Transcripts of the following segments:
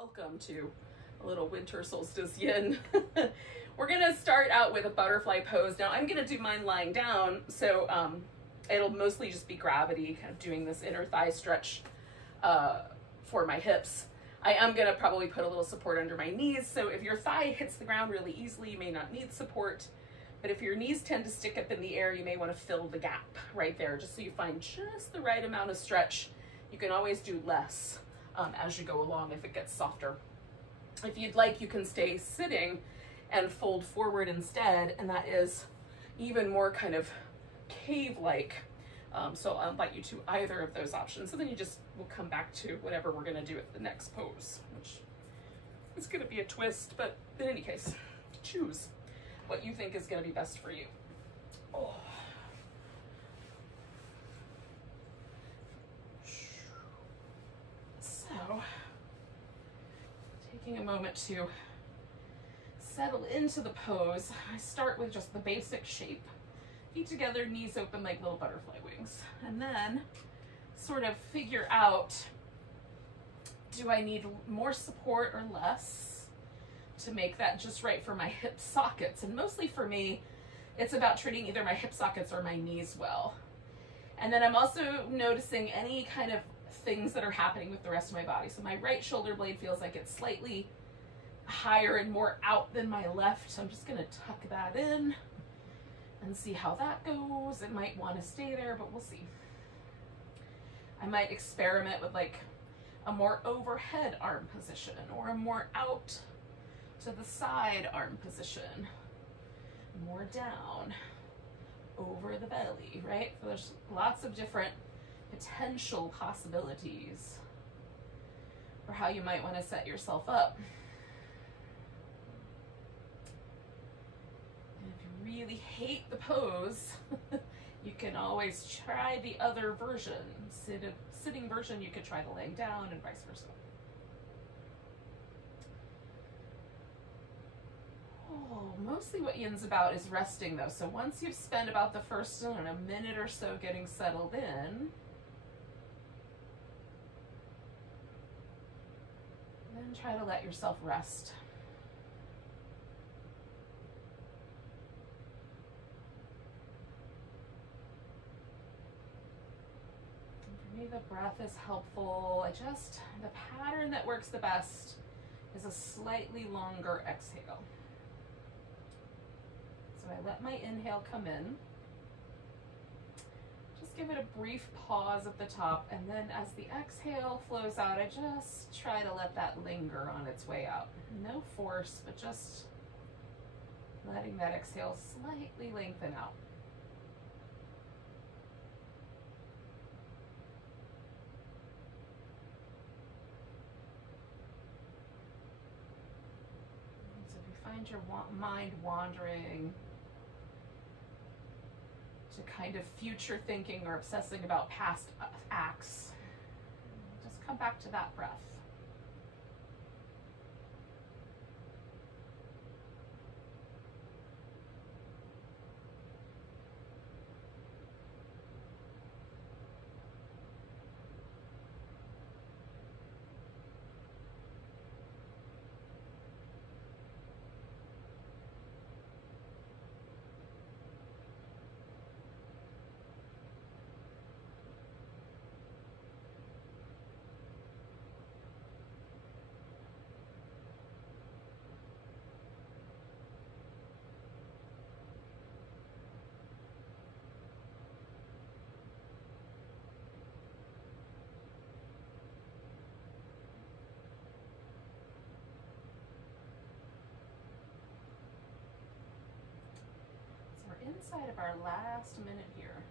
Welcome to a little winter solstice yin. We're gonna start out with a butterfly pose. Now I'm gonna do mine lying down, so it'll mostly just be gravity, kind of doing this inner thigh stretch for my hips. I am gonna probably put a little support under my knees, so if your thigh hits the ground really easily, you may not need support. But if your knees tend to stick up in the air, you may want to fill the gap right there, just so you find just the right amount of stretch. You can always do less as you go along if it gets softer. If you'd like, you can stay sitting and fold forward instead, and that is even more kind of cave-like. So I'll invite you to either of those options. So then you just will come back to whatever we're gonna do at the next pose, which is gonna be a twist, but in any case, choose what you think is gonna be best for you. Oh. So, taking a moment to settle into the pose, I start with just the basic shape. Feet together, knees open like little butterfly wings. And then sort of figure out, do I need more support or less to make that just right for my hip sockets? And mostly for me, it's about treating either my hip sockets or my knees well. And then I'm also noticing any kind of things that are happening with the rest of my body. So my right shoulder blade feels like it's slightly higher and more out than my left. So I'm just gonna tuck that in and see how that goes. It might want to stay there, but we'll see. I might experiment with like a more overhead arm position or a more out to the side arm position, more down over the belly, right? So there's lots of different potential possibilities for how you might want to set yourself up. And if you really hate the pose, you can always try the other version. Sitting version, you could try the laying down and vice versa. Oh, mostly what yin's about is resting though. So once you've spent about the first, I don't know, minute or so getting settled in, then try to let yourself rest. And for me, the breath is helpful. The pattern that works the best is a slightly longer exhale. So I let my inhale come in. Just give it a brief pause at the top, and then as the exhale flows out, I just try to let that linger on its way out. No force, but just letting that exhale slightly lengthen out. So if you find your mind wandering to kind of future thinking or obsessing about past acts, just come back to that breath. We're inside of our last minute here.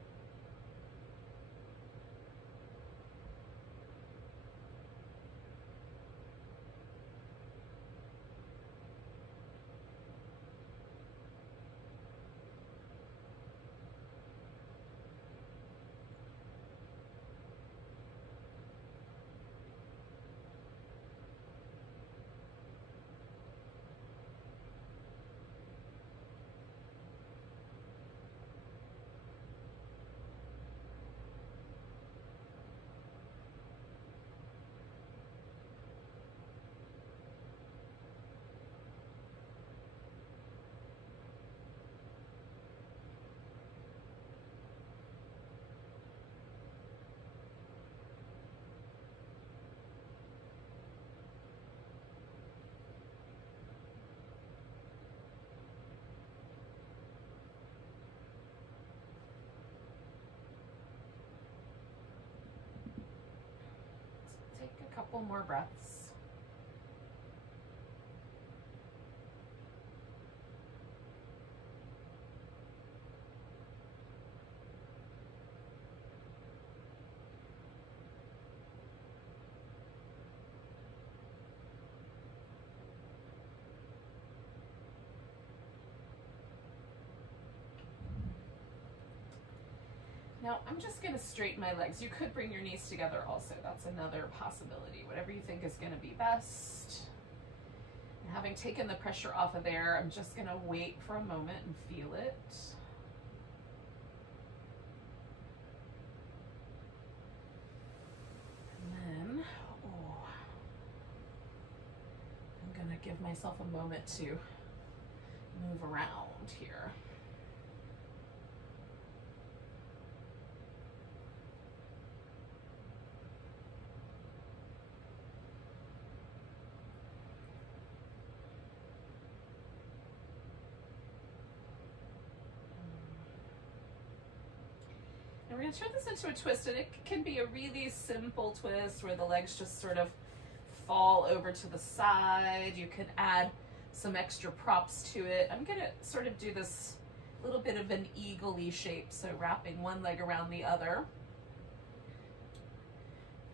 couple more breaths. Now I'm just going to straighten my legs. You could bring your knees together also. That's another possibility. Whatever you think is going to be best. And having taken the pressure off of there, I'm just going to wait for a moment and feel it. And then, I'm going to give myself a moment to move around here. And we're going to turn this into a twist, and it can be a really simple twist where the legs just sort of fall over to the side. You can add some extra props to it. I'm going to sort of do this little bit of an eagle-y shape, so wrapping one leg around the other.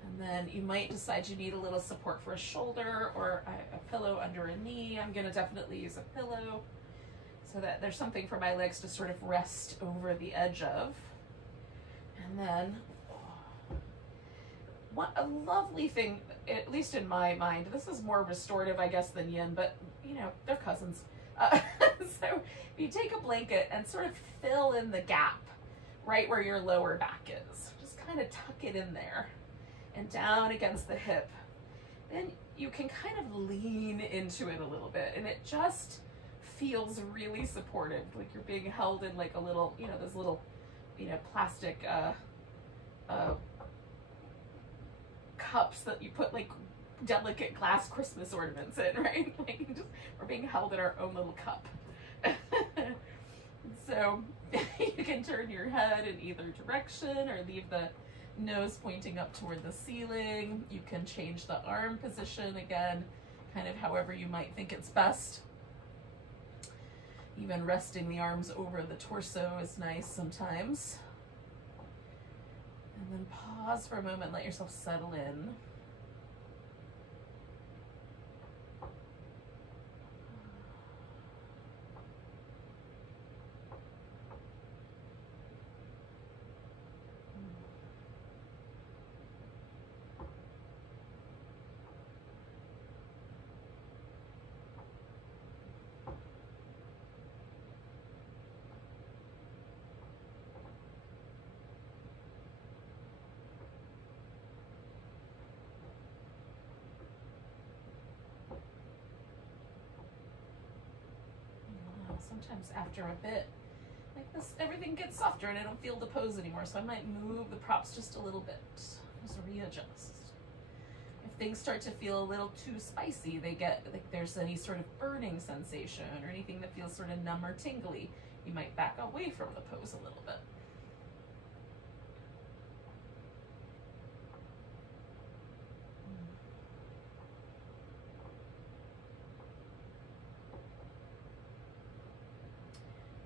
And then you might decide you need a little support for a shoulder or a pillow under a knee. I'm going to definitely use a pillow so that there's something for my legs to sort of rest over the edge of. And then, a lovely thing, at least in my mind, this is more restorative, I guess, than yin, but, you know, they're cousins. So you take a blanket and sort of fill in the gap right where your lower back is. Just kind of tuck it in there and down against the hip. Then you can kind of lean into it a little bit, and it just feels really supportive, like you're being held in like a little, you know, those little, you know, plastic cups that you put like delicate glass Christmas ornaments in, right? Like we're being held in our own little cup. So you can turn your head in either direction or leave the nose pointing up toward the ceiling. You can change the arm position again, kind of however you might think it's best. Even resting the arms over the torso is nice sometimes. And then pause for a moment, let yourself settle in. Sometimes after a bit, like this, everything gets softer and I don't feel the pose anymore. So I might move the props just a little bit, just readjust. If things start to feel a little too spicy, they get, like there's any sort of burning sensation or anything that feels sort of numb or tingly, you might back away from the pose a little bit.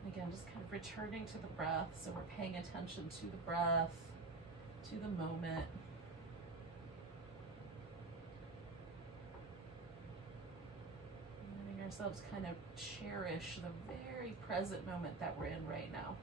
Again, just kind of returning to the breath. So we're paying attention to the breath, to the moment. Letting ourselves kind of cherish the very present moment that we're in right now.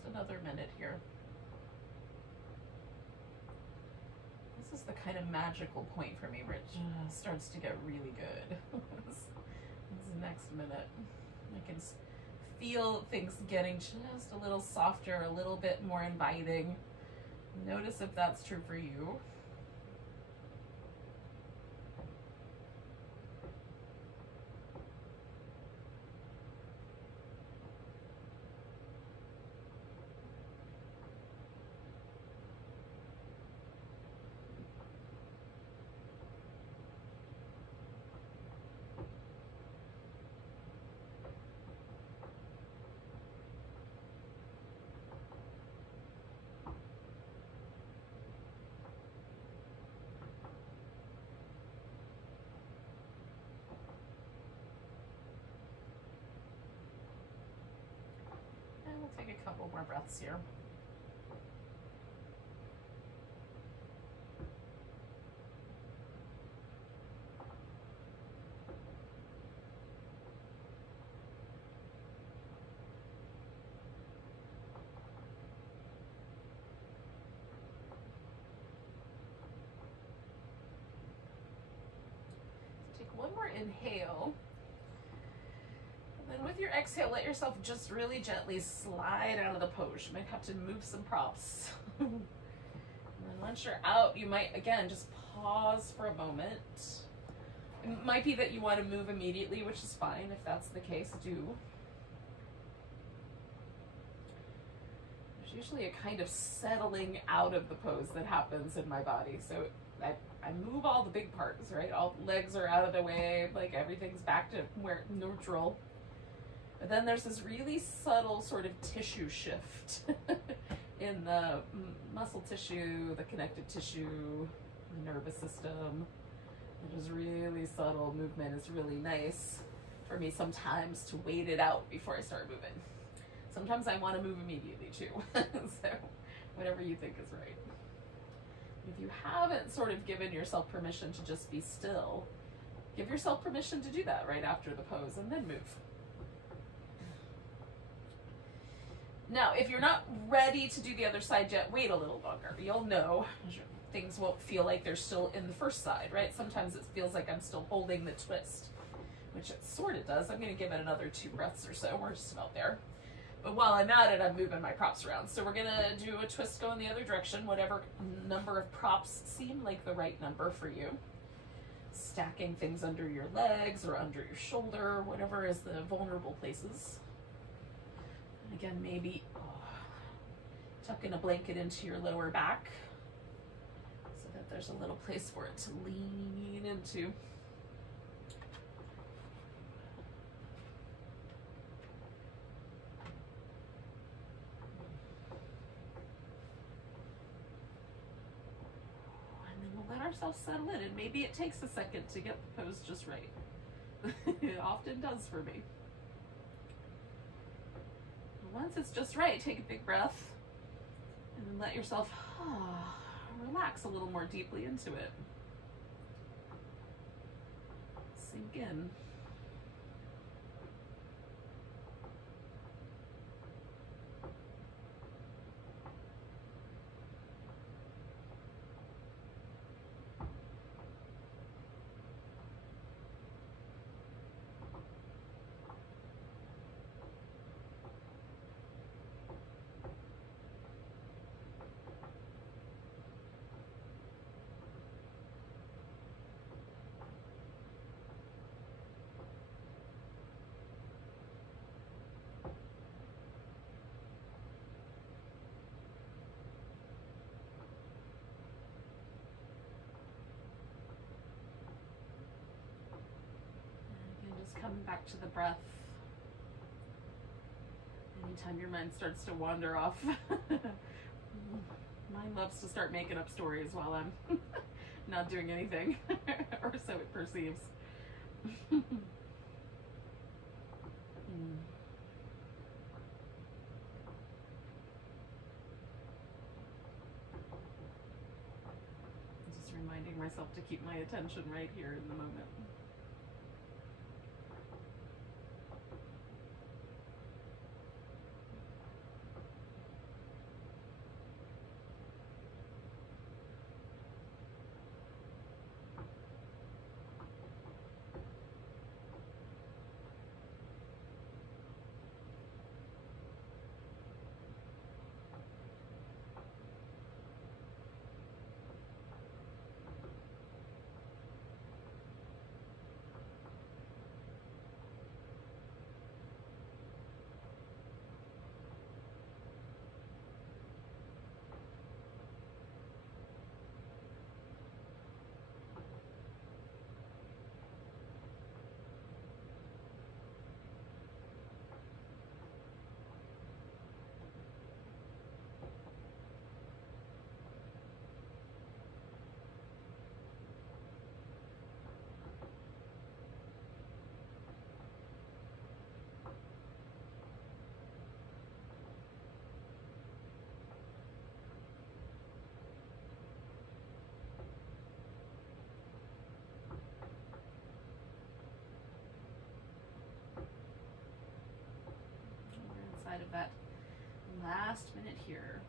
just another minute here. This is the kind of magical point for me where it just starts to get really good. This next minute. I can feel things getting just a little softer, a little bit more inviting. Notice if that's true for you. Take a couple more breaths here. Take one more inhale. With your exhale, let yourself just really gently slide out of the pose. You might have to move some props. And then once you're out, you might, again, just pause for a moment. It might be that you want to move immediately, which is fine. If that's the case, do. There's usually a kind of settling out of the pose that happens in my body. So I move all the big parts, right? All the legs are out of the way, like everything's back to where neutral. But then there's this really subtle sort of tissue shift in the muscle tissue, the connective tissue, the nervous system. It is really subtle movement. Is really nice for me sometimes to wait it out before I start moving. Sometimes I want to move immediately too. So whatever you think is right. If you haven't sort of given yourself permission to just be still, give yourself permission to do that right after the pose and then move. Now, if you're not ready to do the other side yet, wait a little longer. You'll know things won't feel like they're still in the first side, right? Sometimes it feels like I'm still holding the twist, which it sort of does. I'm going to give it another 2 breaths or so. We're just about there. But while I'm at it, I'm moving my props around. So we're going to do a twist go in the other direction, whatever number of props seem like the right number for you. Stacking things under your legs or under your shoulder, whatever is the vulnerable places. Again, maybe tucking a blanket into your lower back so that there's a little place for it to lean into. And then we'll let ourselves settle in, and maybe it takes a second to get the pose just right. It often does for me. Once it's just right, take a big breath and then let yourself relax a little more deeply into it. Sink in. Coming back to the breath. Anytime your mind starts to wander off. Mine loves to start making up stories while I'm not doing anything, or so it perceives. Just reminding myself to keep my attention right here in the moment. of that last minute here.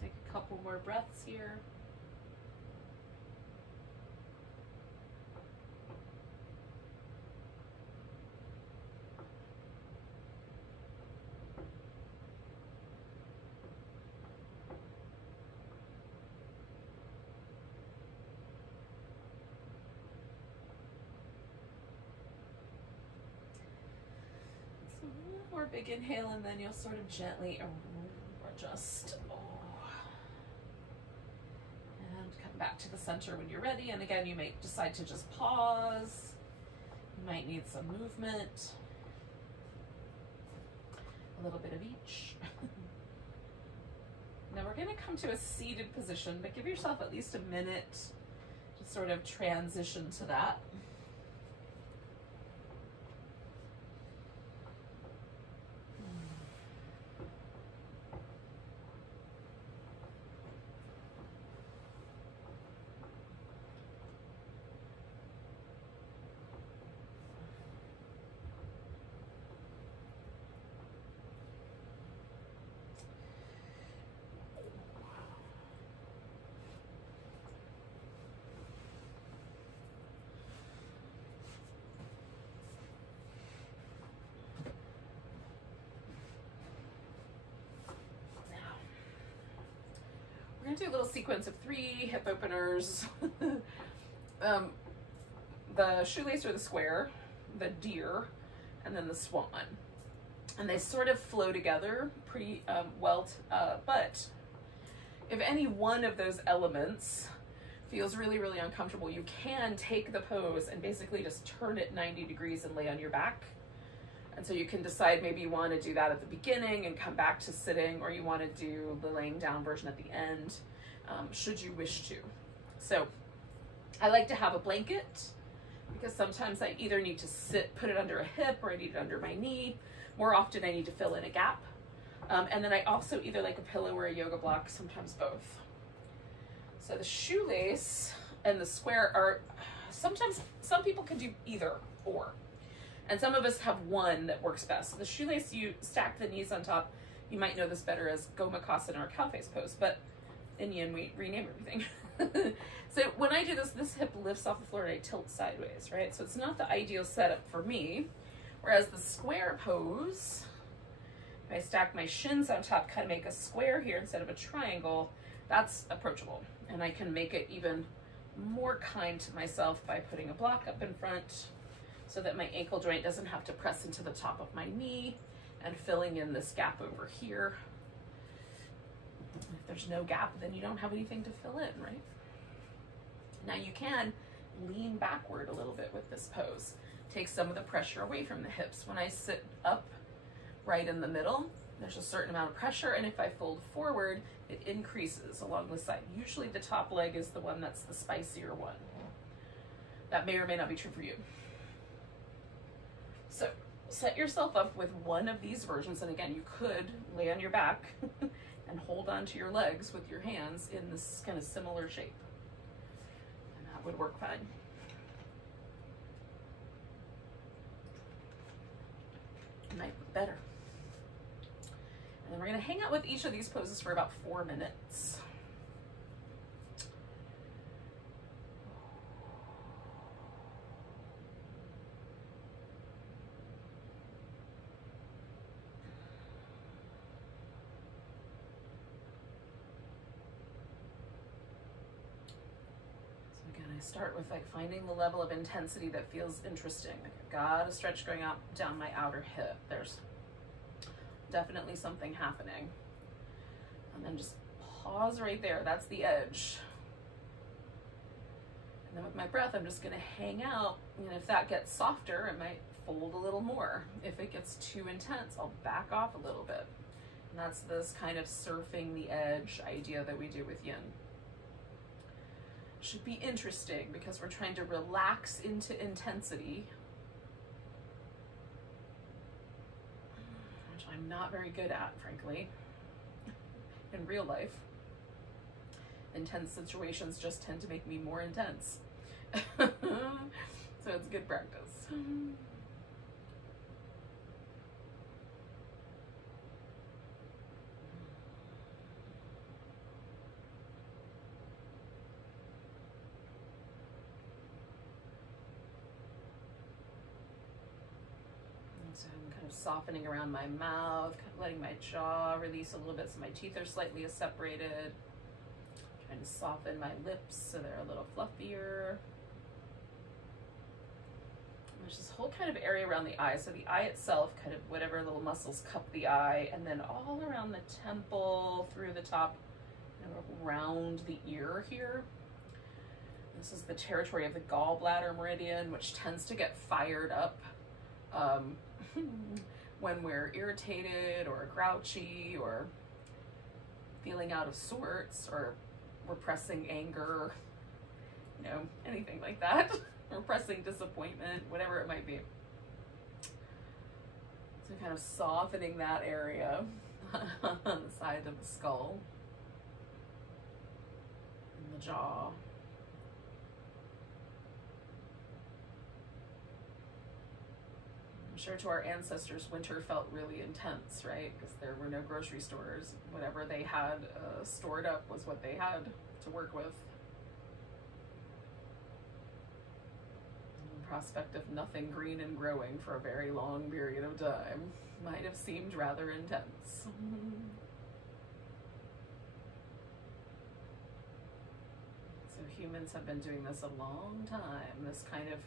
Take a couple more breaths here. So one more big inhale, and then you'll sort of gently adjust. Back to the center when you're ready. And again, you may decide to just pause. You might need some movement. A little bit of each. Now we're going to come to a seated position, but give yourself at least a minute to sort of transition to that. We're gonna do a little sequence of 3 hip openers. The shoelace or the square, the deer, and then the swan. And they sort of flow together pretty well, but if any one of those elements feels really, really uncomfortable, you can take the pose and basically just turn it 90 degrees and lay on your back. And so you can decide maybe you want to do that at the beginning and come back to sitting, or you want to do the laying down version at the end, should you wish to. So I like to have a blanket because sometimes I either need to put it under a hip, or I need it under my knee. More often I need to fill in a gap. And then I also either like a pillow or a yoga block, sometimes both. So the shoelace and the square are, sometimes some people can do either or. And some of us have one that works best. The shoelace, you stack the knees on top. You might know this better as Gomakasana or cow face pose, but in yin we rename everything. So when I do this, this hip lifts off the floor and I tilt sideways, right? So it's not the ideal setup for me. Whereas the square pose, if I stack my shins on top, kind of make a square here instead of a triangle, that's approachable. And I can make it even more kind to myself by putting a block up in front, so that my ankle joint doesn't have to press into the top of my knee, and filling in this gap over here. If there's no gap, then you don't have anything to fill in, right? Now you can lean backward a little bit with this pose. Take some of the pressure away from the hips. When I sit up right in the middle, there's a certain amount of pressure, and if I fold forward, it increases along the side. Usually the top leg is the one that's the spicier one. That may or may not be true for you. So set yourself up with one of these versions, and again, you could lay on your back and hold on to your legs with your hands in this kind of similar shape. And that would work fine. It might look better. And then we're going to hang out with each of these poses for about 4 minutes. I start with like finding the level of intensity that feels interesting. Like I've got a stretch going up down my outer hip. There's definitely something happening. And then just pause right there. That's the edge. And then with my breath, I'm just gonna hang out, and if that gets softer, it might fold a little more. If it gets too intense, I'll back off a little bit. And that's this kind of surfing the edge idea that we do with yin. Should be interesting because we're trying to relax into intensity, which I'm not very good at, frankly, in real life. Intense situations just tend to make me more intense. So it's good practice. So I'm kind of softening around my mouth, kind of letting my jaw release a little bit so my teeth are slightly separated. Trying to soften my lips so they're a little fluffier. And there's this whole kind of area around the eye. So the eye itself, kind of whatever little muscles cup the eye, and then all around the temple, through the top, and around the ear here. This is the territory of the gallbladder meridian, which tends to get fired up when we're irritated or grouchy or feeling out of sorts or repressing anger, you know, anything like that. Repressing disappointment, whatever it might be. So kind of softening that area on the side of the skull and the jaw. I'm sure to our ancestors, winter felt really intense, right? Because there were no grocery stores. Whatever they had stored up was what they had to work with. And the prospect of nothing green and growing for a very long period of time might have seemed rather intense. So humans have been doing this a long time, this kind of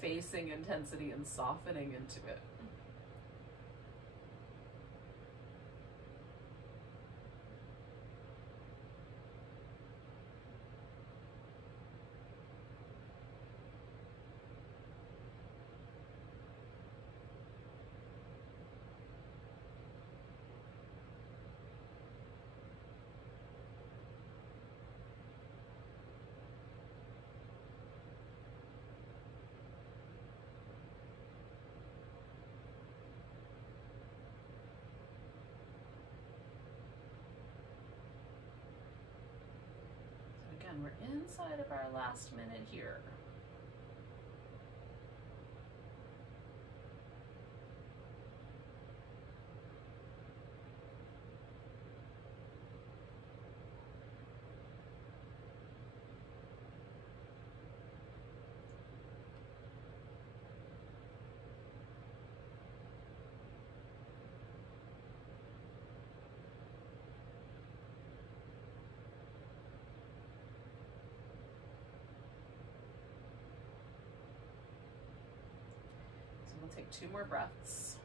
facing intensity and softening into it. We're inside of our last minute here. We'll take 2 more breaths.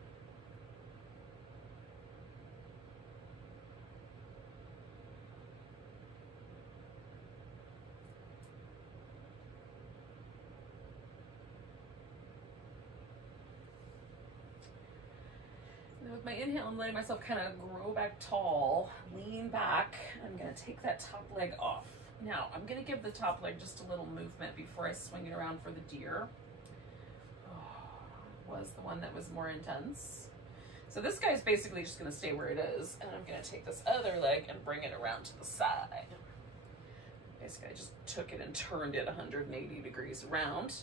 And with my inhale, I'm letting myself kind of grow back tall, lean back. I'm going to take that top leg off. Now, I'm going to give the top leg just a little movement before I swing it around for the deer. Was the one that was more intense. So this guy's basically just going to stay where it is, and I'm going to take this other leg and bring it around to the side. Basically, I just took it and turned it 180 degrees around.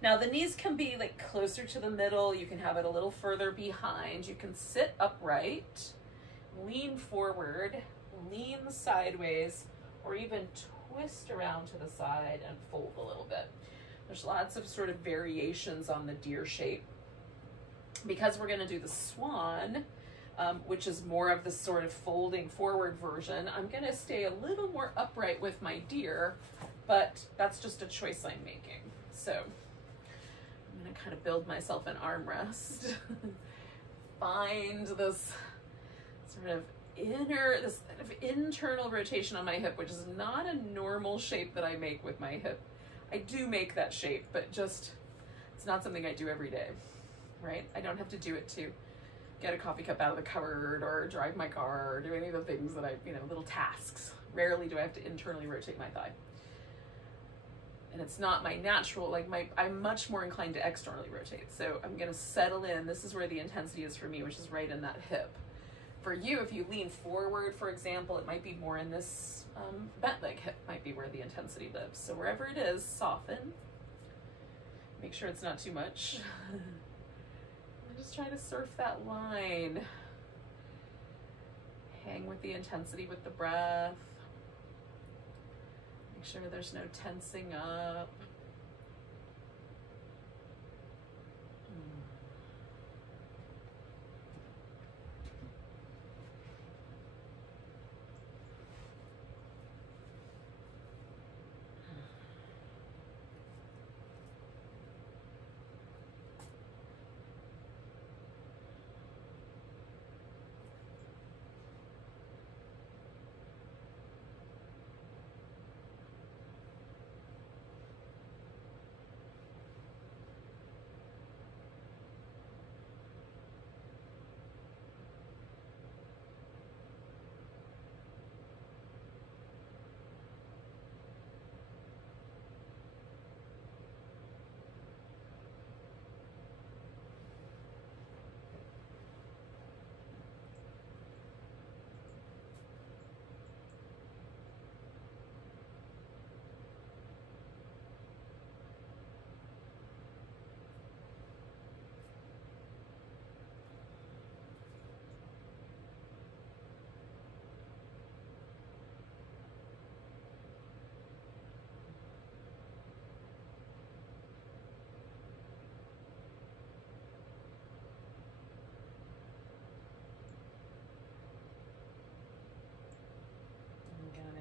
Now the knees can be like closer to the middle. You can have it a little further behind. You can sit upright, lean forward, lean sideways, or even twist around to the side and fold a little bit. There's lots of sort of variations on the deer shape. Because we're going to do the swan, which is more of the sort of folding forward version, I'm going to stay a little more upright with my deer, but that's just a choice I'm making. So I'm going to kind of build myself an armrest. Find this sort of internal rotation on my hip, which is not a normal shape that I make with my hip. I do make that shape, but just, it's not something I do every day, right? I don't have to do it to get a coffee cup out of the cupboard or drive my car or do any of the things that I, you know, little tasks. Rarely do I have to internally rotate my thigh. And it's not my natural, like I'm much more inclined to externally rotate. So I'm gonna settle in. This is where the intensity is for me, which is right in that hip. For you, if you lean forward, for example, it might be more in this bent leg hip might be where the intensity lives. So wherever it is, soften. Make sure it's not too much. I'm just trying to surf that line. Hang with the intensity with the breath. Make sure there's no tensing up.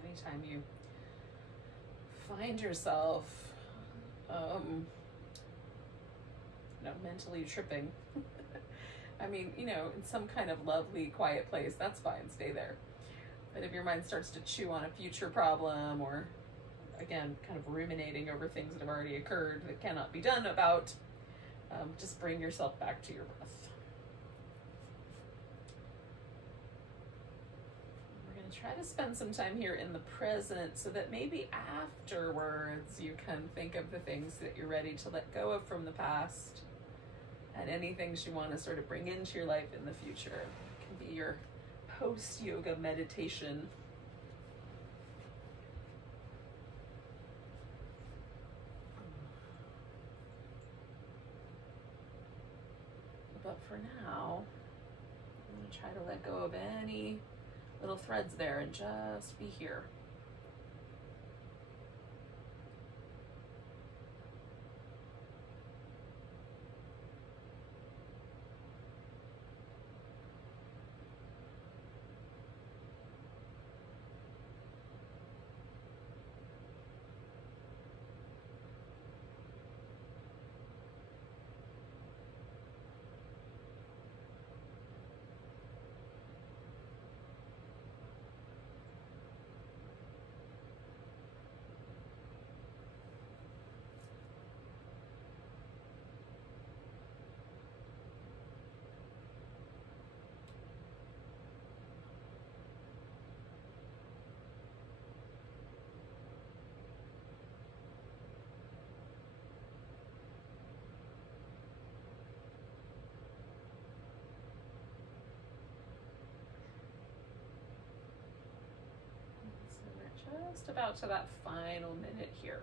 Anytime you find yourself, mentally tripping, I mean, in some kind of lovely, quiet place, that's fine, stay there. But if your mind starts to chew on a future problem or, again, kind of ruminating over things that have already occurred that cannot be done about, just bring yourself back to your breath. Try to spend some time here in the present so that maybe afterwards you can think of the things that you're ready to let go of from the past and any things you want to sort of bring into your life in the future. It can be your post-yoga meditation. But for now, I'm going to try to let go of any little threads there and just be here. Just about to that final minute here.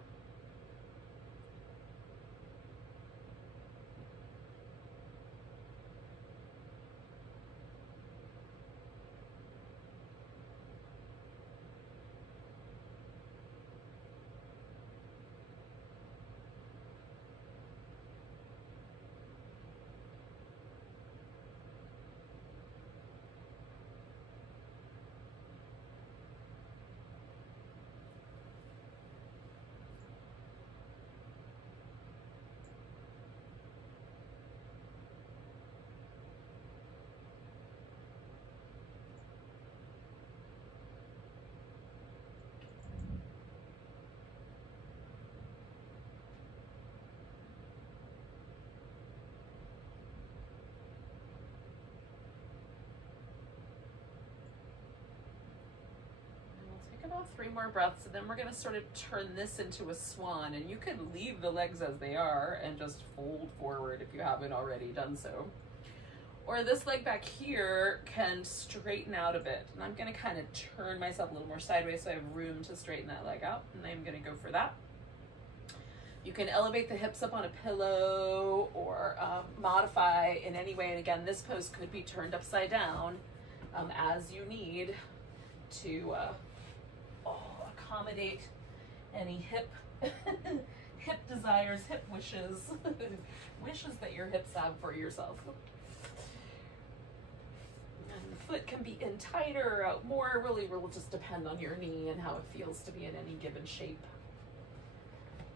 3 more breaths, and then we're going to sort of turn this into a swan. And you can leave the legs as they are and just fold forward if you haven't already done so. Or this leg back here can straighten out a bit. And I'm going to kind of turn myself a little more sideways so I have room to straighten that leg out. And I'm going to go for that. You can elevate the hips up on a pillow or modify in any way. And again, this pose could be turned upside down as you need to accommodate any hip hip desires, hip wishes, wishes that your hips have for yourself. And the foot can be in tighter or out more. Really will just depend on your knee and how it feels to be in any given shape.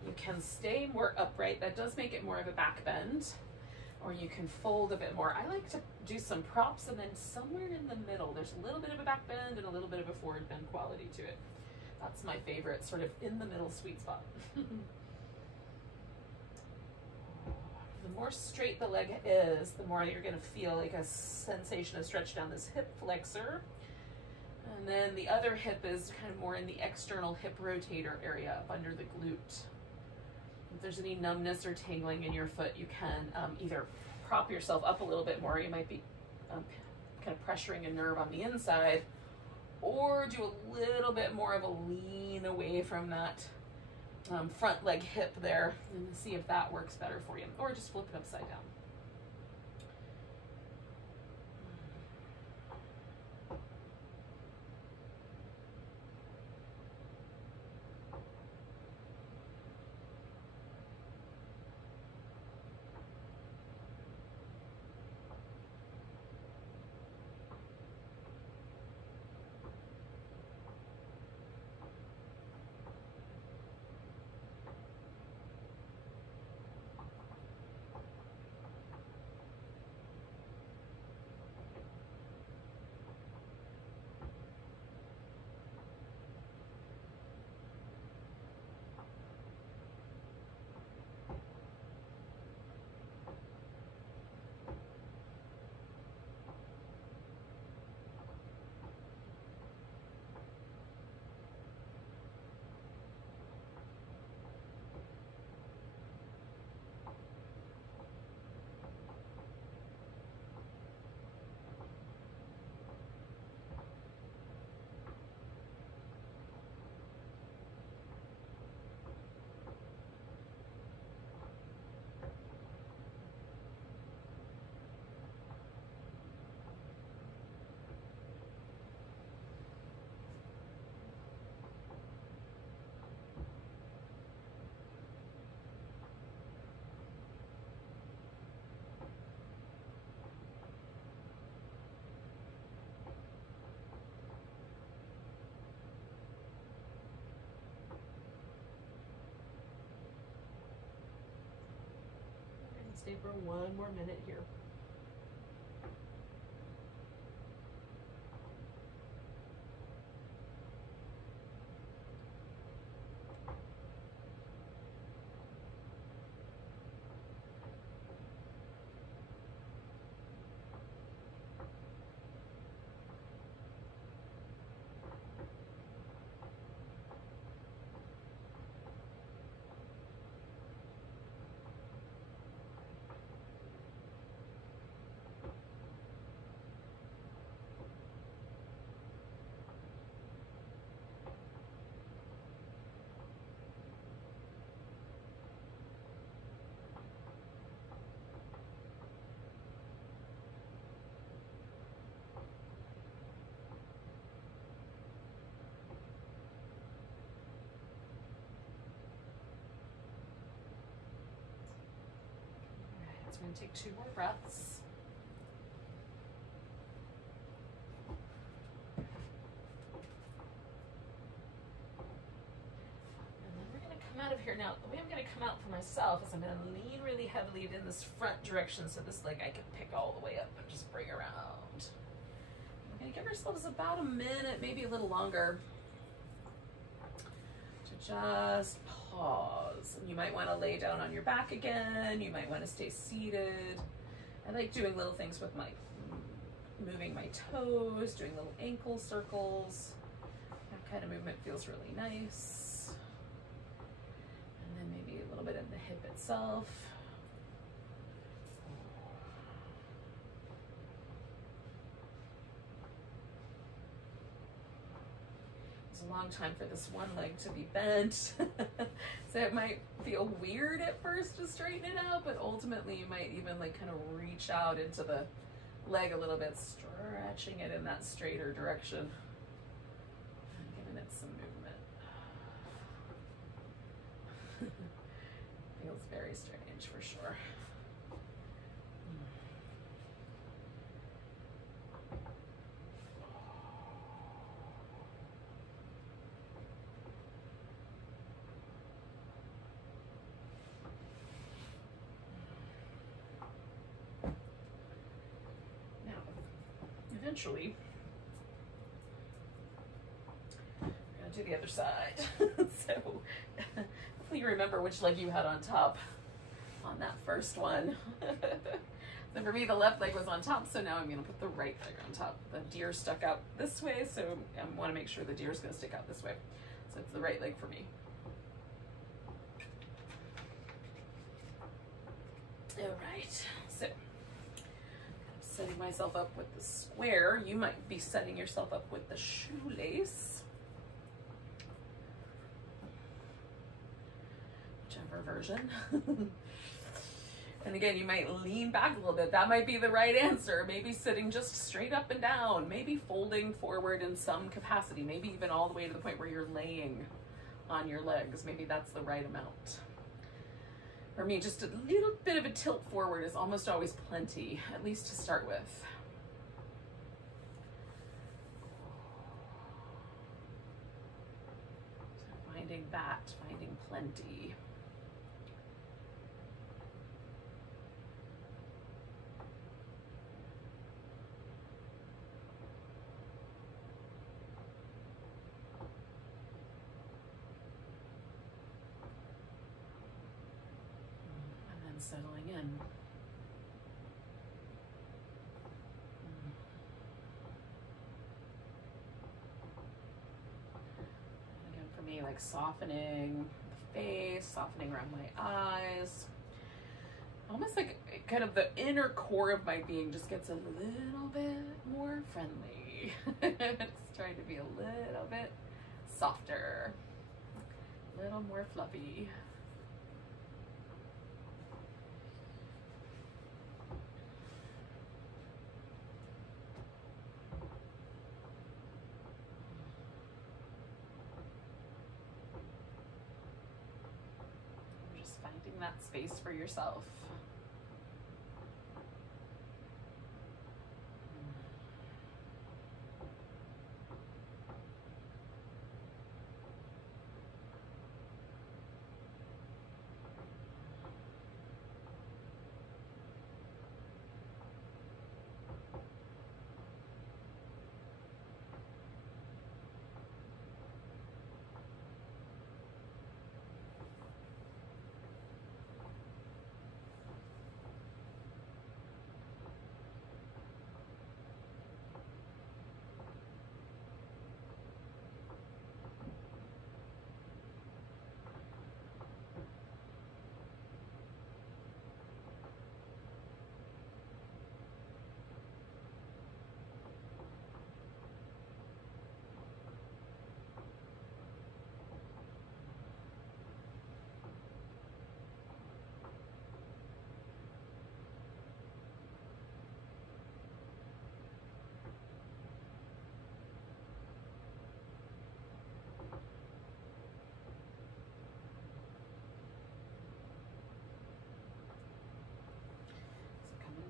You can stay more upright. That does make it more of a back bend. Or you can fold a bit more. I like to do some props, and then somewhere in the middle, there's a little bit of a back bend and a little bit of a forward bend quality to it. That's my favorite, sort of in the middle sweet spot. The more straight the leg is, the more you're going to feel like a sensation of stretch down this hip flexor. And then the other hip is kind of more in the external hip rotator area up under the glute. If there's any numbness or tingling in your foot, you can either prop yourself up a little bit more. You might be kind of pressuring a nerve on the inside, or do a little bit more of a lean away from that front leg hip there and see if that works better for you, or just flip it upside down. Stay for 1 more minute here. I'm going to take 2 more breaths. And then we're going to come out of here. Now, the way I'm going to come out for myself is I'm going to lean really heavily in this front direction so this leg I can pick all the way up and just bring around. We're going to give ourselves about a minute, maybe a little longer, to just pause. And you might want to lay down on your back again. You might want to stay seated. I like doing little things with moving my toes, doing little ankle circles, that kind of movement feels really nice. And then maybe a little bit in the hip itself. It's a long time for this one leg to be bent. So it might feel weird at first to straighten it out, but ultimately you might even like kind of reach out into the leg a little bit, stretching it in that straighter direction and giving it some movement. Feels very strange for sure. Eventually, we're going to do the other side. So hopefully you remember which leg you had on top on that first one. So for me, the left leg was on top, so now I'm going to put the right leg on top. The deer stuck out this way, so I want to make sure the deer is going to stick out this way. So it's the right leg for me. All right, so setting myself up with the square. You might be setting yourself up with the shoelace. Whichever version. And again, you might lean back a little bit. That might be the right answer. Maybe sitting just straight up and down. Maybe folding forward in some capacity. Maybe even all the way to the point where you're laying on your legs. Maybe that's the right amount. For me, just a little bit of a tilt forward is almost always plenty, at least to start with. So finding that, finding plenty. Settling in. And again, for me, like softening the face, softening around my eyes. Almost like kind of the inner core of my being just gets a little bit more friendly. It's trying to be a little bit softer, a little more fluffy. That space for yourself.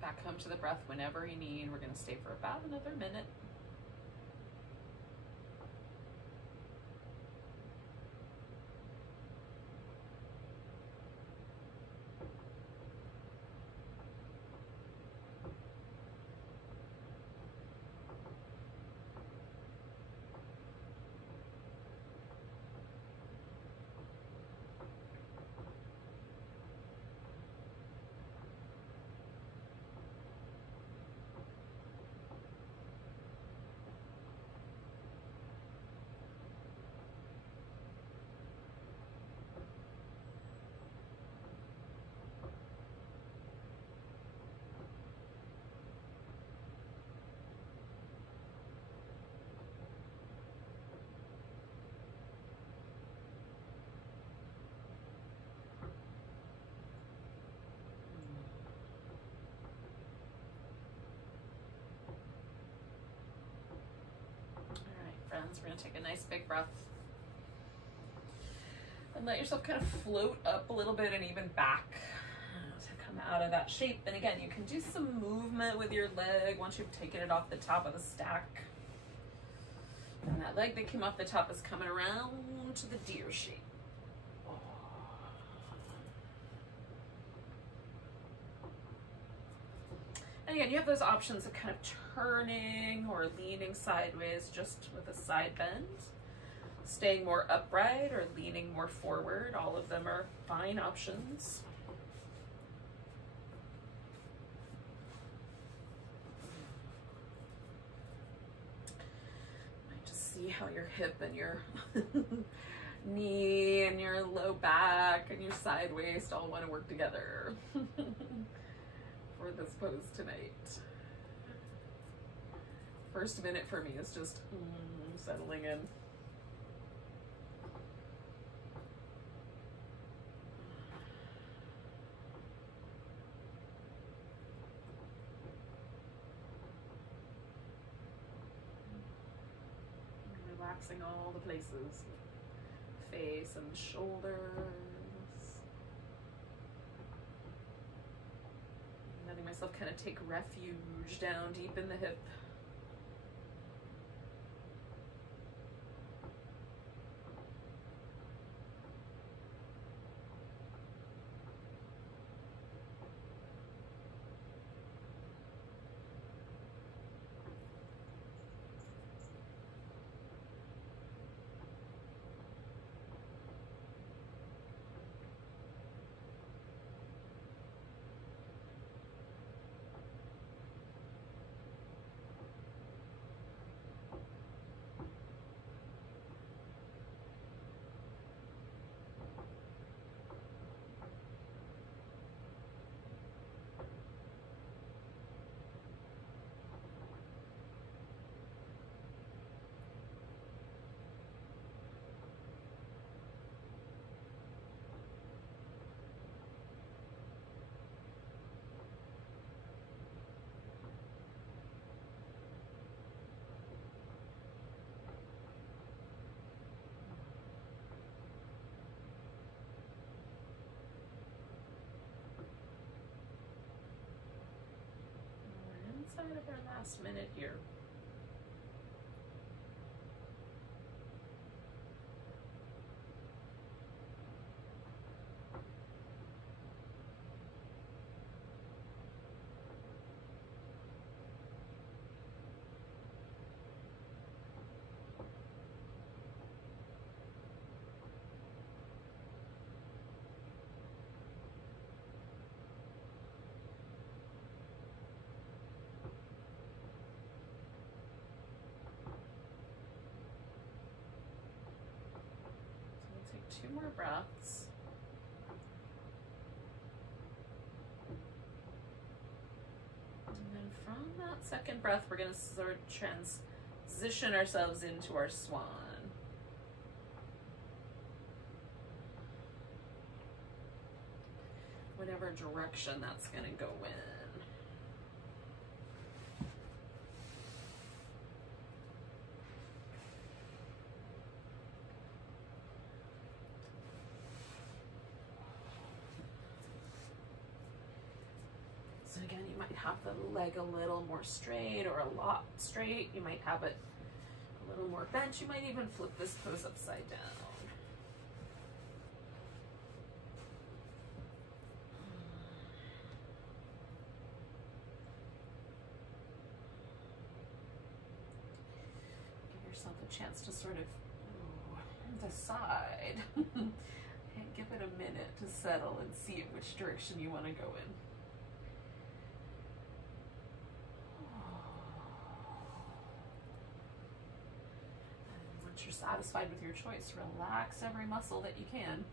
Back home to the breath whenever you need. We're going to stay for about another minute. take a nice big breath. And let yourself kind of float up a little bit and even back to come out of that shape. And again, you can do some movement with your leg once you've taken it off the top of the stack. And that leg that came off the top is coming around to the deer shape. And again, you have those options of kind of turning or leaning sideways just with a side bend, staying more upright or leaning more forward. All of them are fine options. Might just see how your hip and your knee and your low back and your side waist all want to work together. For this pose tonight. First minute for me is just settling in. Relaxing all the places, face and shoulders. Letting myself kind of take refuge down deep in the hip. Inside of our last minute here. Take 2 more breaths. And then from that second breath, we're going to sort of transition ourselves into our swan. Whatever direction that's going to go in. So again, you might have the leg a little more straight or a lot straight. You might have it a little more bent. You might even flip this pose upside down. Give yourself a chance to sort of decide. And give it a minute to settle and see which direction you want to go in. You're satisfied with your choice, relax every muscle that you can.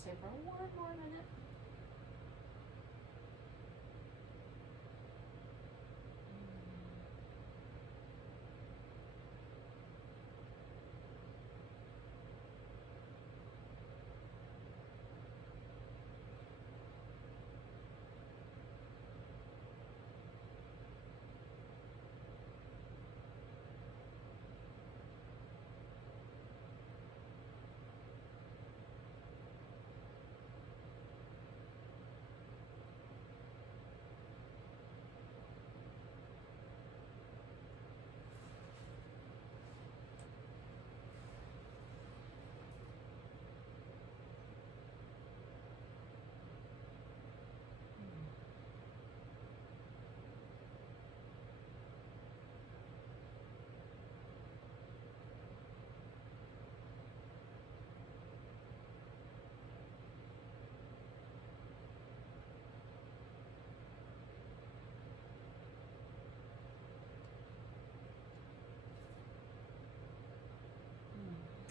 stay for one more minute.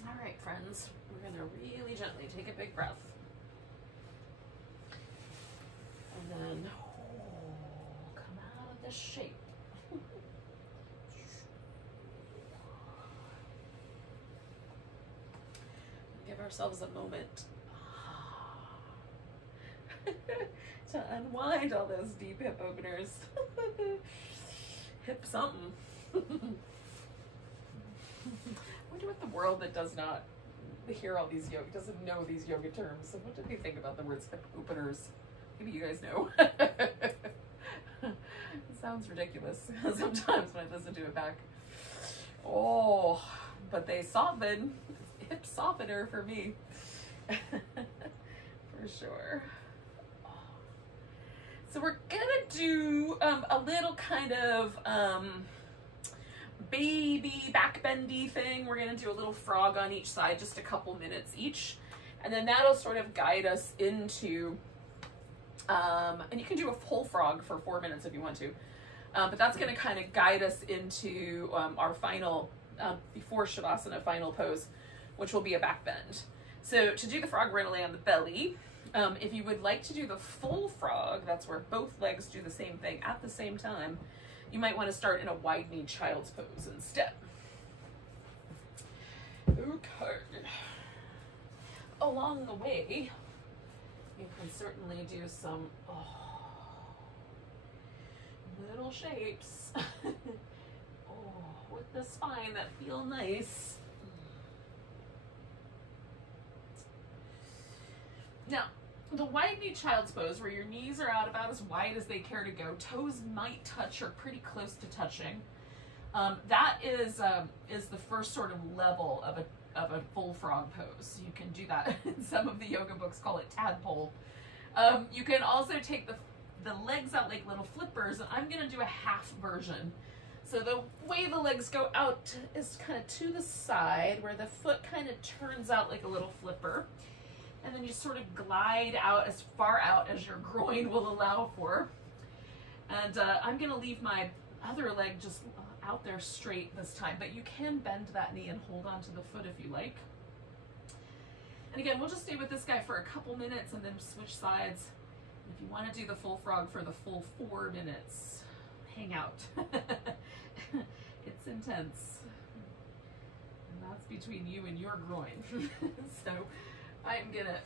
All right, friends, we're gonna really gently take a big breath. And then come out of this shape. Give ourselves a moment to unwind all those deep hip openers. Hip something. I wonder what the world that does not hear all these yoga, doesn't know these yoga terms. So what do they think about the words hip openers? Maybe you guys know. It sounds ridiculous sometimes when I listen to it back. Oh, but they soften. Hip softener for me. For sure. So we're gonna do a little kind of baby back bendy thing. We're gonna do a little frog on each side, just a couple minutes each, and then that'll sort of guide us into and you can do a whole frog for 4 minutes if you want to, but that's going to kind of guide us into our final before Shavasana final pose, which will be a back bend. So to do the frog, we're going to lay on the belly. If you would like to do the full frog, that's where both legs do the same thing at the same time, you might want to start in a wide-kneed child's pose instead. Okay. Along the way, you can certainly do some little shapes with the spine that feel nice. Now, the wide-kneed child's pose, where your knees are out about as wide as they care to go, toes might touch or pretty close to touching. That is the first sort of level of a full frog pose. You can do that. Some of the yoga books call it tadpole. You can also take the legs out like little flippers, and I'm going to do a half version. So the way the legs go out is kind of to the side, where the foot kind of turns out like a little flipper. And then you sort of glide out as far out as your groin will allow for. And I'm going to leave my other leg just out there straight this time, but you can bend that knee and hold on to the foot if you like. And again, we'll just stay with this guy for a couple minutes and then switch sides. If you want to do the full frog for the full 4 minutes, hang out. It's intense. And that's between you and your groin. So I'm gonna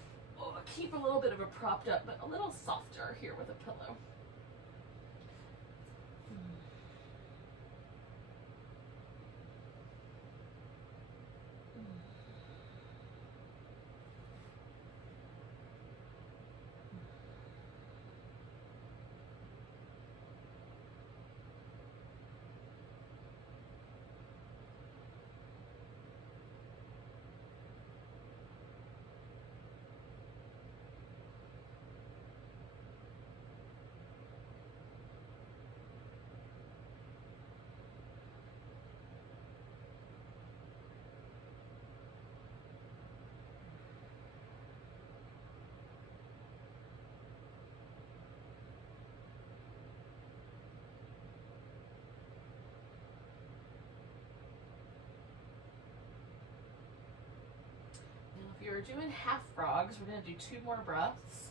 keep a little bit of a propped up, but a little softer here with a pillow. doing half frogs. We're going to do 2 more breaths.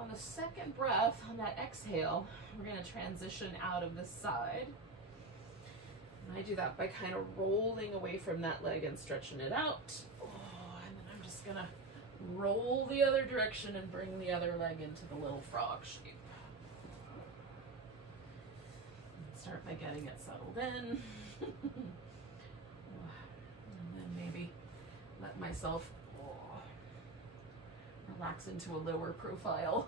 On the second breath, on that exhale, we're going to transition out of this side. And I do that by kind of rolling away from that leg and stretching it out. Oh, and then I'm just going to roll the other direction and bring the other leg into the little frog shape. Start by getting it settled in. And then maybe let myself relax into a lower profile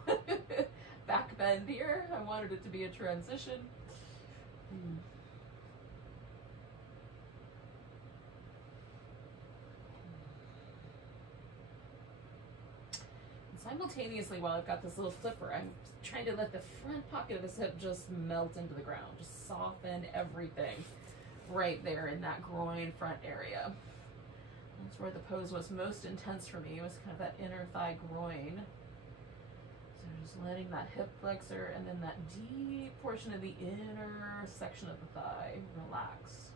back bend here. I wanted it to be a transition. And simultaneously, while I've got this little flipper, I'm trying to let the front pocket of his hip just melt into the ground, just soften everything right there in that groin front area. That's where the pose was most intense for me, was kind of that inner thigh groin. So just letting that hip flexor and then that deep portion of the inner section of the thigh relax.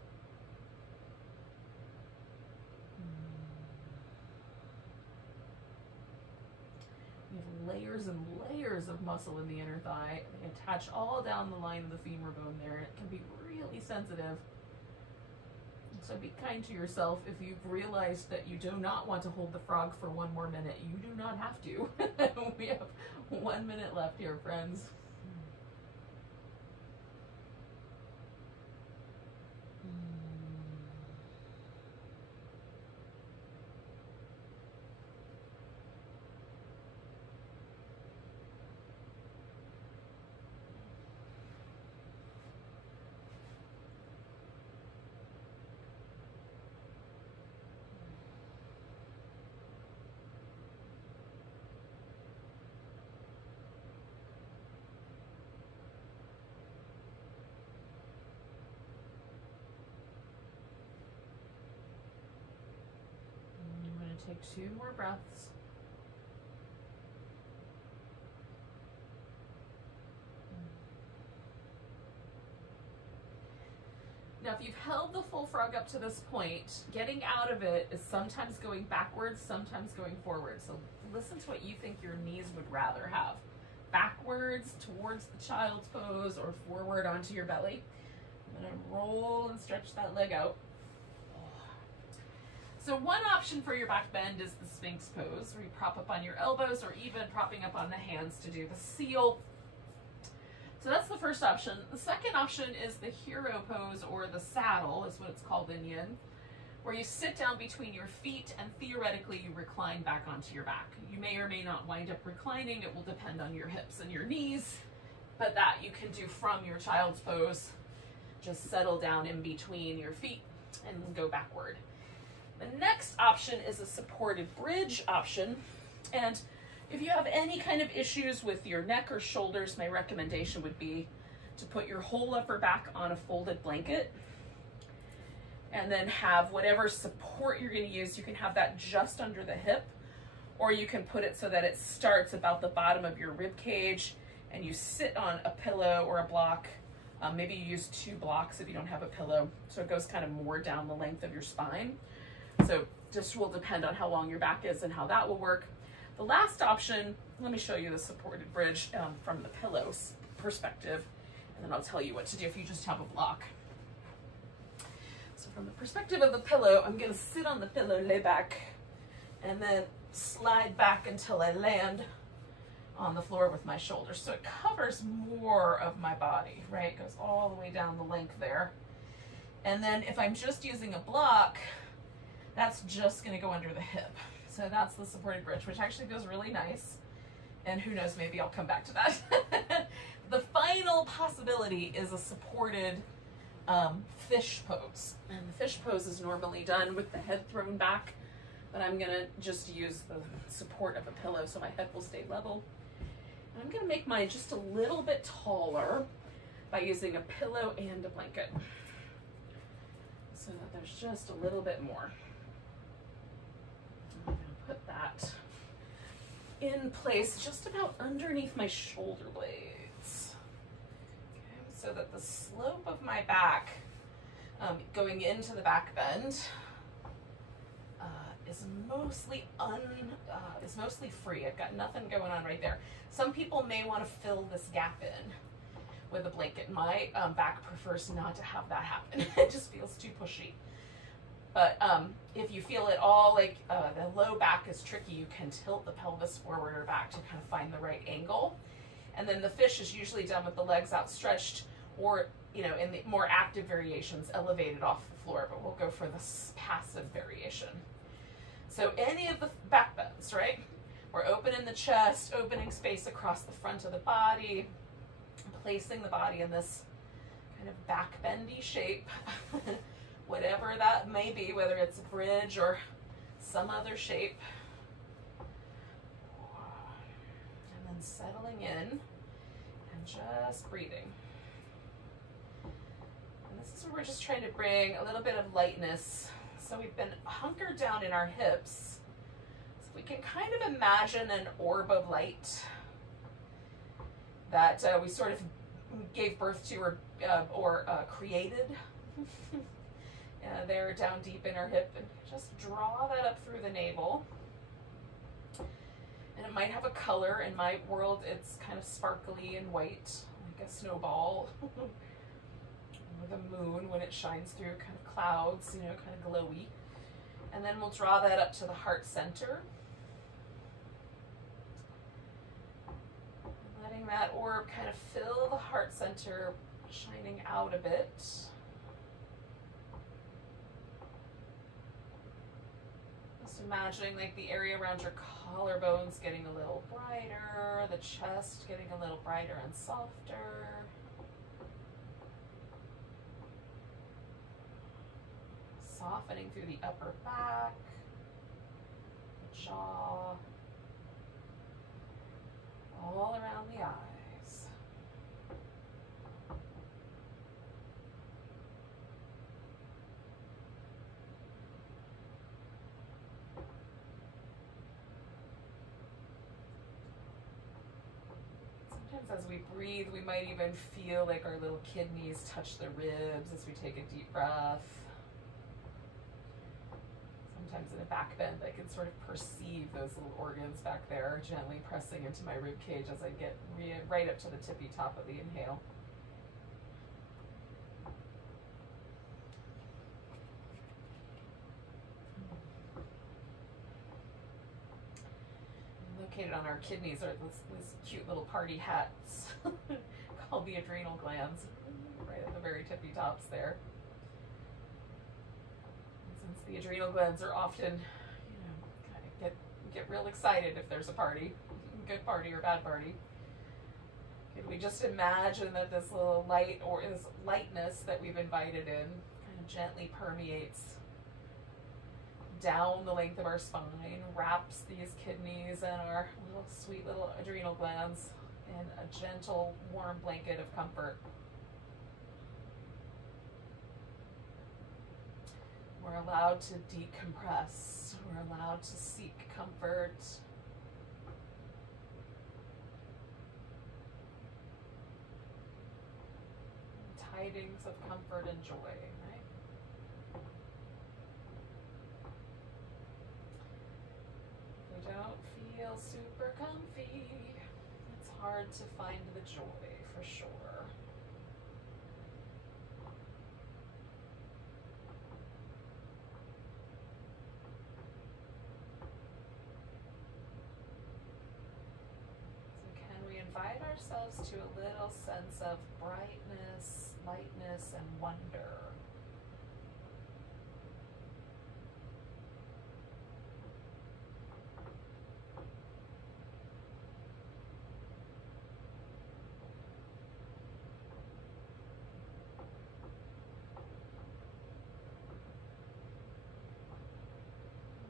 We have layers and layers of muscle in the inner thigh. They attach all down the line of the femur bone there, and it can be really sensitive. So be kind to yourself. If you've realized that you do not want to hold the frog for 1 more minute, you do not have to. We have 1 minute left here, friends. Take 2 more breaths. Now, if you've held the full frog up to this point, getting out of it is sometimes going backwards, sometimes going forward. So listen to what you think your knees would rather have. Backwards towards the child's pose or forward onto your belly. I'm going to roll and stretch that leg out. So one option for your back bend is the Sphinx pose, where you prop up on your elbows or even propping up on the hands to do the seal. So that's the first option. The second option is the hero pose, or the saddle is what it's called in Yin, where you sit down between your feet and theoretically you recline back onto your back. You may or may not wind up reclining. It will depend on your hips and your knees, but that you can do from your child's pose. Just settle down in between your feet and go backward. The next option is a supported bridge option. And if you have any kind of issues with your neck or shoulders, my recommendation would be to put your whole upper back on a folded blanket and then have whatever support you're going to use. You can have that just under the hip, or you can put it so that it starts about the bottom of your rib cage and you sit on a pillow or a block. Maybe you use 2 blocks if you don't have a pillow, so it goes kind of more down the length of your spine. So just will depend on how long your back is and how that will work. The last option, let me show you the supported bridge from the pillow's perspective, and then I'll tell you what to do if you just have a block. So from the perspective of the pillow, I'm going to sit on the pillow, lay back, and then slide back until I land on the floor with my shoulders. So it covers more of my body, right? It goes all the way down the length there. And then if I'm just using a block, that's just going to go under the hip. So that's the supported bridge, which actually feels really nice. And who knows, maybe I'll come back to that. The final possibility is a supported fish pose. And the fish pose is normally done with the head thrown back, but I'm going to just use the support of a pillow so my head will stay level. And I'm going to make mine just a little bit taller by using a pillow and a blanket, so that there's just a little bit more. I'm going to put that in place just about underneath my shoulder blades. Okay, so that the slope of my back going into the back bend is mostly free. I've got nothing going on right there. Some people may want to fill this gap in with a blanket. My back prefers not to have that happen. It just feels too pushy. But if you feel at all like the low back is tricky, you can tilt the pelvis forward or back to kind of find the right angle. And then the fish is usually done with the legs outstretched, or, you know, in the more active variations, elevated off the floor, but we'll go for this passive variation. So any of the back bends, right? We're opening the chest, opening space across the front of the body, placing the body in this kind of back bendy shape, whatever that may be, whether it's a bridge or some other shape. And then settling in and just breathing. And this is where we're just trying to bring a little bit of lightness. So we've been hunkered down in our hips. So we can kind of imagine an orb of light that we sort of gave birth to or created. There down deep in our hip, and just draw that up through the navel. And it might have a color. In my world, it's kind of sparkly and white, like a snowball. Or the moon when it shines through kind of clouds, you know, kind of glowy. And then we'll draw that up to the heart center. And letting that orb kind of fill the heart center, shining out a bit. Just imagining like the area around your collarbones getting a little brighter, the chest getting a little brighter and softer. Softening through the upper back, the jaw, all around the eyes. Sometimes as we breathe, we might even feel like our little kidneys touch the ribs as we take a deep breath. Sometimes in a back bend, I can sort of perceive those little organs back there gently pressing into my rib cage as I get right up to the tippy top of the inhale. Located on our kidneys are these cute little party hats called the adrenal glands, right at the very tippy tops there. The adrenal glands are often, you know, kind of get real excited if there's a party, good party or bad party. Could we just imagine that this little light, or this lightness that we've invited in, kind of gently permeates down the length of our spine, wraps these kidneys and our little sweet little adrenal glands in a gentle, warm blanket of comfort. We're allowed to decompress. We're allowed to seek comfort. Tidings of comfort and joy, right? If we don't feel super comfy, it's hard to find the joy, for sure. Invite ourselves to a little sense of brightness, lightness, and wonder.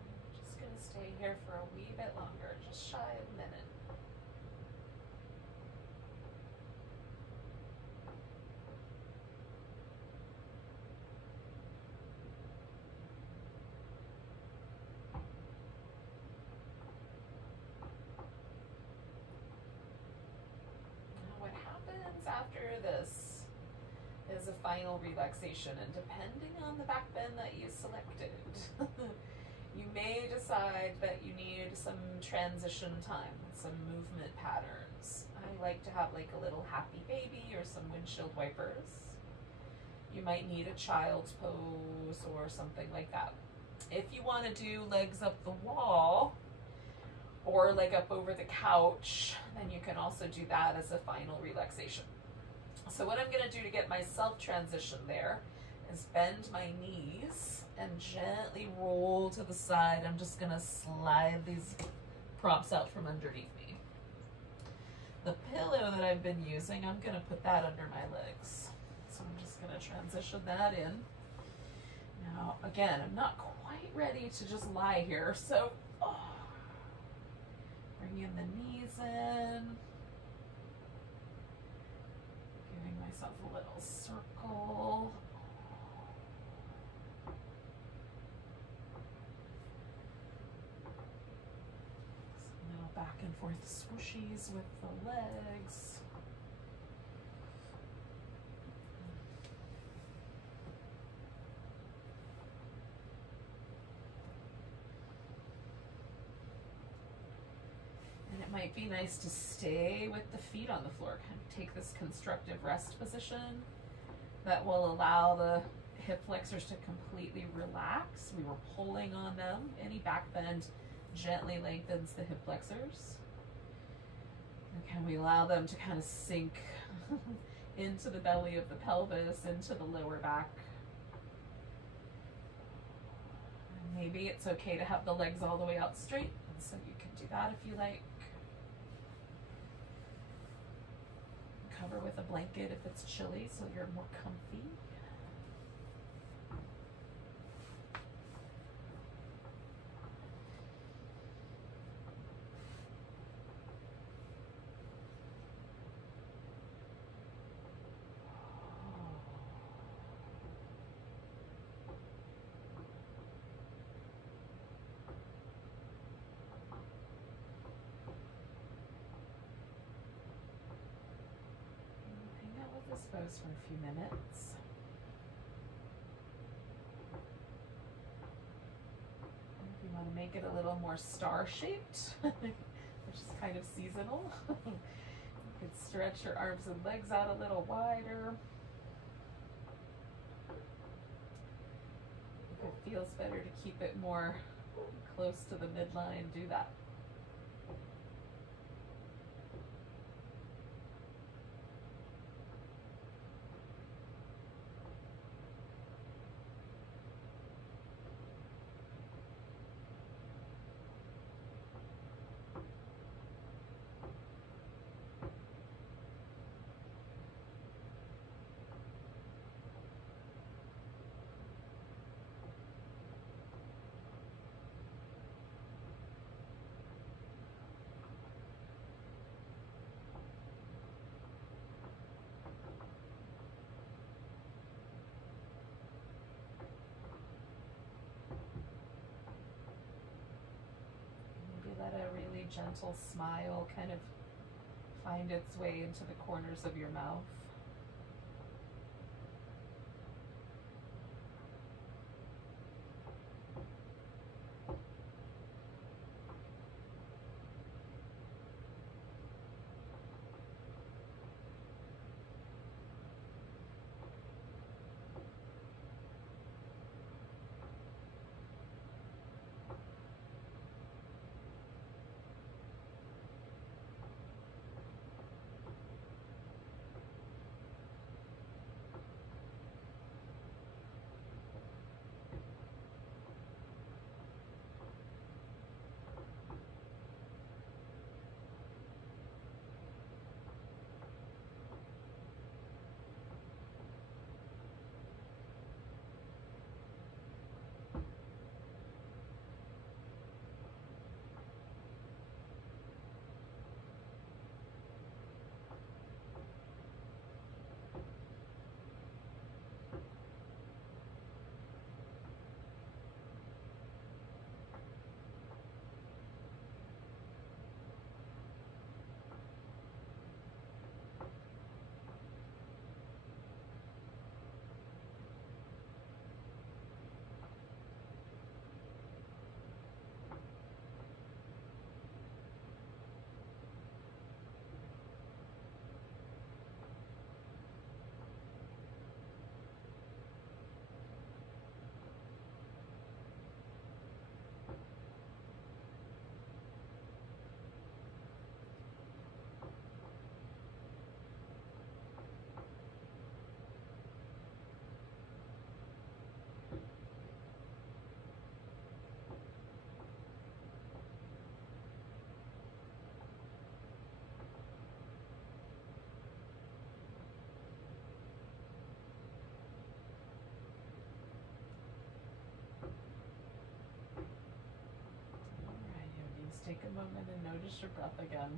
I'm just going to stay here for a wee bit longer, just shy of a minute. After this is a final relaxation, and depending on the back bend that you selected, You may decide that you need some transition time, some movement patterns. I like to have like a little happy baby or some windshield wipers. You might need a child's pose or something like that. If you want to do legs up the wall or leg up over the couch, then you can also do that as a final relaxation. So what I'm going to do to get myself transitioned there is bend my knees and gently roll to the side. I'm just going to slide these props out from underneath me. The pillow that I've been using, I'm going to put that under my legs. So I'm just going to transition that in. Now, again, I'm not quite ready to just lie here, so bring in the knees in. Giving myself a little circle. Some little back and forth swooshies with the legs. Might be nice to stay with the feet on the floor, kind of take this constructive rest position that will allow the hip flexors to completely relax. We were pulling on them. Any back bend gently lengthens the hip flexors. And can we allow them to kind of sink into the belly of the pelvis, into the lower back? And maybe it's okay to have the legs all the way out straight, and so you can do that if you like. Cover with a blanket if it's chilly so you're more comfy. This pose for a few minutes. And if you want to make it a little more star-shaped, which is kind of seasonal, you could stretch your arms and legs out a little wider. If it feels better to keep it more close to the midline, do that. Let a really gentle smile kind of find its way into the corners of your mouth. take a moment and notice your breath again.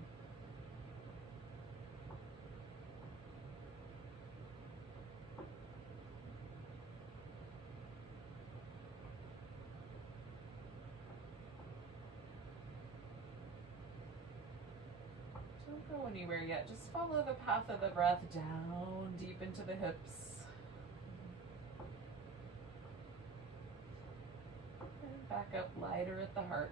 Don't go anywhere yet. Just follow the path of the breath down deep into the hips. And back up lighter at the heart.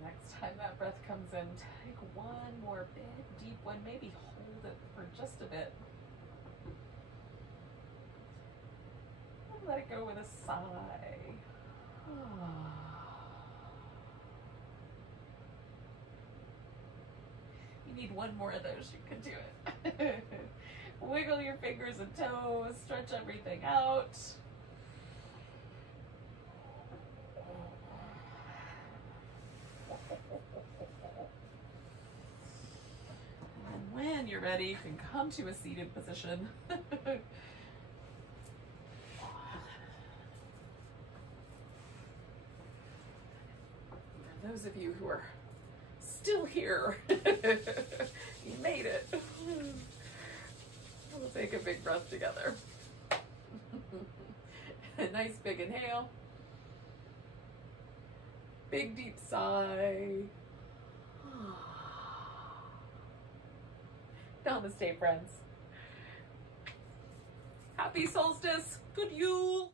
Next time that breath comes in, take one more big, deep one. Maybe hold it for just a bit. And let it go with a sigh. You need one more of those, you can do it. Wiggle your fingers and toes, stretch everything out. And when you're ready, you can come to a seated position. For those of you who are still here, you made it. We'll take a big breath together. A nice big inhale. Big deep sigh. Namaste, friends. Happy solstice. Good Yule.